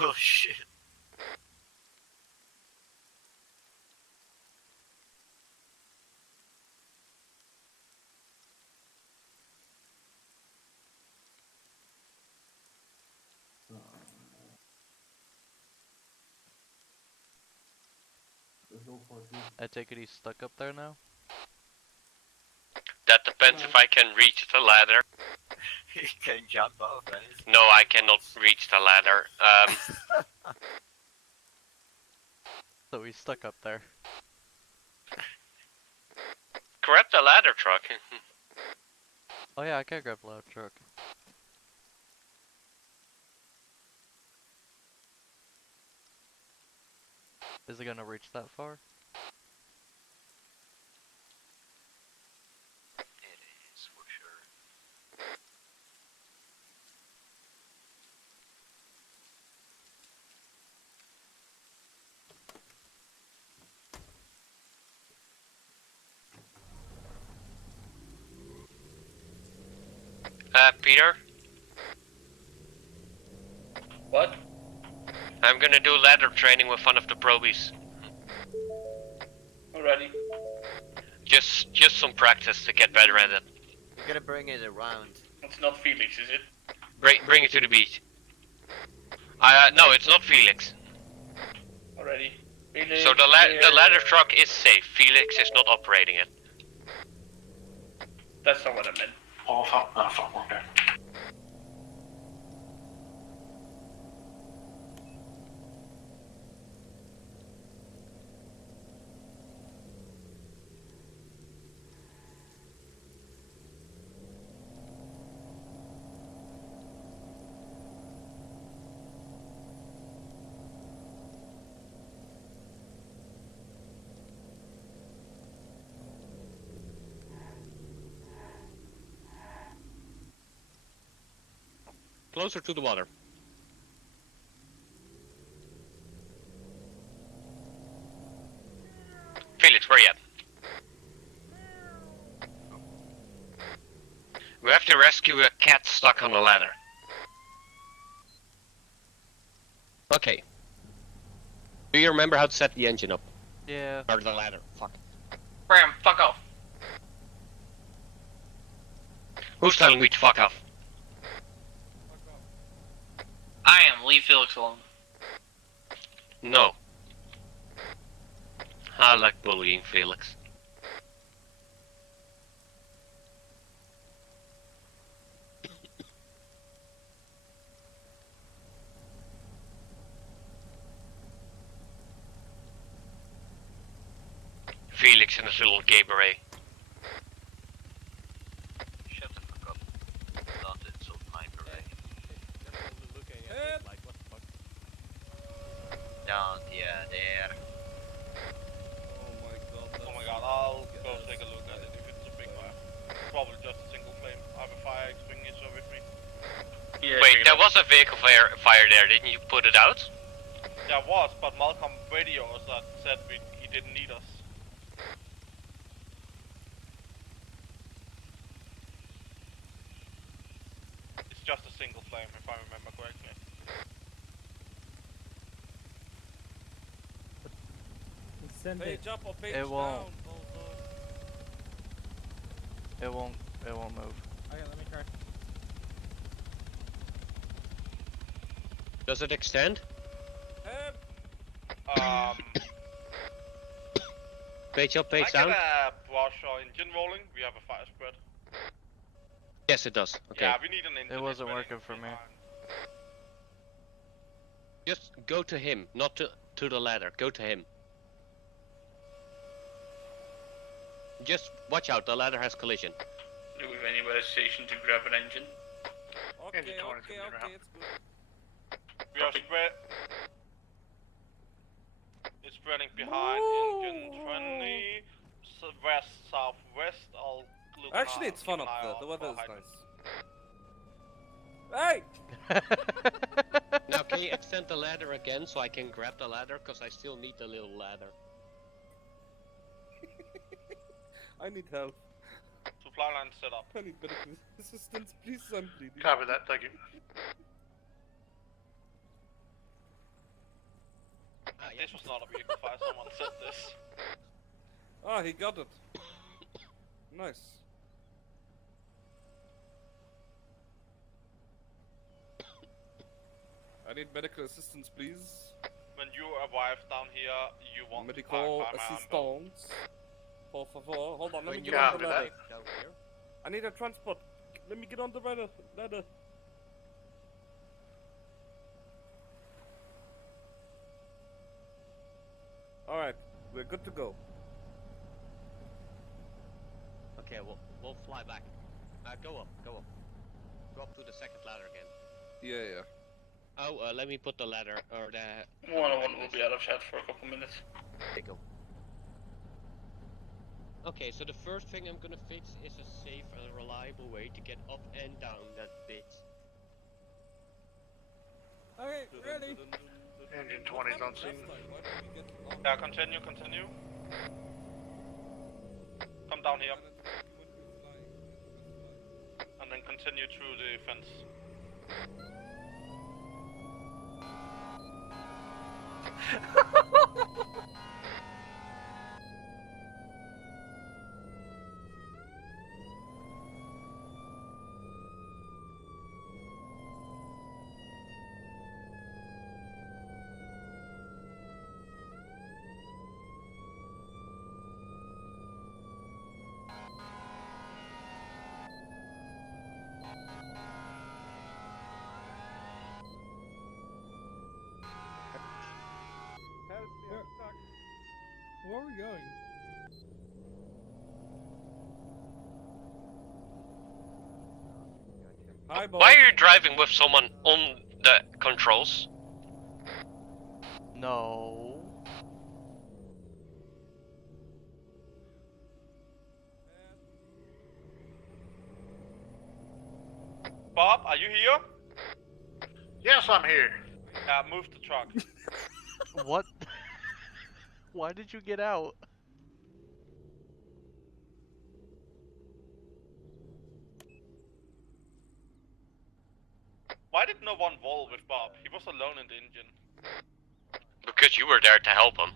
Oh shit. I take it he's stuck up there now? That depends if I can reach the ladder. He can jump off, right? No, I cannot reach the ladder. So he's stuck up there. Grab the ladder truck. Oh yeah, I can grab the ladder truck. Is it gonna reach that far? It is for sure. Peter? What? I'm gonna do ladder training with one of the probies. Already. Just some practice to get better at it. You're gonna bring it around. It's not Felix, is it? Bring it to the beach. No, it's not Felix. Already. Felix, So the ladder truck is safe. Felix is not operating it. That's not what I meant. Oh fuck, okay. Closer to the water. Felix, where you at? We have to rescue a cat stuck on the ladder. Okay. Do you remember how to set the engine up? Yeah. Or the ladder? Fuck. Ram, fuck off. Who's telling me to fuck off? I am. Leave Felix alone. No. I like bullying Felix. Felix and his little gay beret. Shut the fuck up. Don't insult my parade. Down, yeah, there. Oh my god, I'll go take a look at it if it's a big one. Probably just a single flame. I have a fire extinguisher with me. Yeah, Wait, there was a vehicle fire there, didn't you put it out? There was, but Malcolm radio us that said he didn't need us. It's just a single flame, if I remember correctly. Hey, jump or page It won't. down. It won't move. Okay, let me try. Does it extend? Page up, page down? I can brush our engine rolling. We have a fire spread. Yes, it does. Okay. Yeah, we need an engine. It wasn't spreading working for me. behind. Just go to him, not to the ladder. Go to him. Just watch out, the ladder has collision. Do we have anybody station to grab an engine? Okay, Engine torn is okay, in the okay, ground. it's good. We are spread. It's spreading behind engine 20, west, southwest. I'll look. Actually, it's fun keep up an eye there. out The for weather is hydrants. nice. Hey! Now, can you extend the ladder again so I can grab the ladder? Because I still need the little ladder. I need help. Supply line set up. I need medical assistance, please. I'm bleeding. Copy that, thank you. yeah. This was not a vehicle fire, someone said this. Ah, he got it. Nice. I need medical assistance, please. When you arrive down here, you want Medical to park by my assistance. Por favor. Hold on, let me When get you on arrive the ladder. down here. I need a transport. Let me get on the ladder. Alright, we're good to go. Okay, we'll fly back. Go up. Go up to the second ladder again. Yeah. Oh, let me put the ladder, or the... 101 will be out of chat for a couple minutes. Okay, go. Okay, so the first thing I'm gonna fix is a safe and reliable way to get up and down that bit. Okay, ready. Engine 20's on scene. Why don't we get on? Yeah, continue. Come down here, and then continue through the fence. Help me, I'm stuck. Where are we going? Hi, boss. Why are you driving with someone on the controls? No. Bob, are you here? Yes, I'm here. Yeah, move the truck. What? Why did you get out? Why did no one roll with Bob? He was alone in the engine. Because you were there to help him.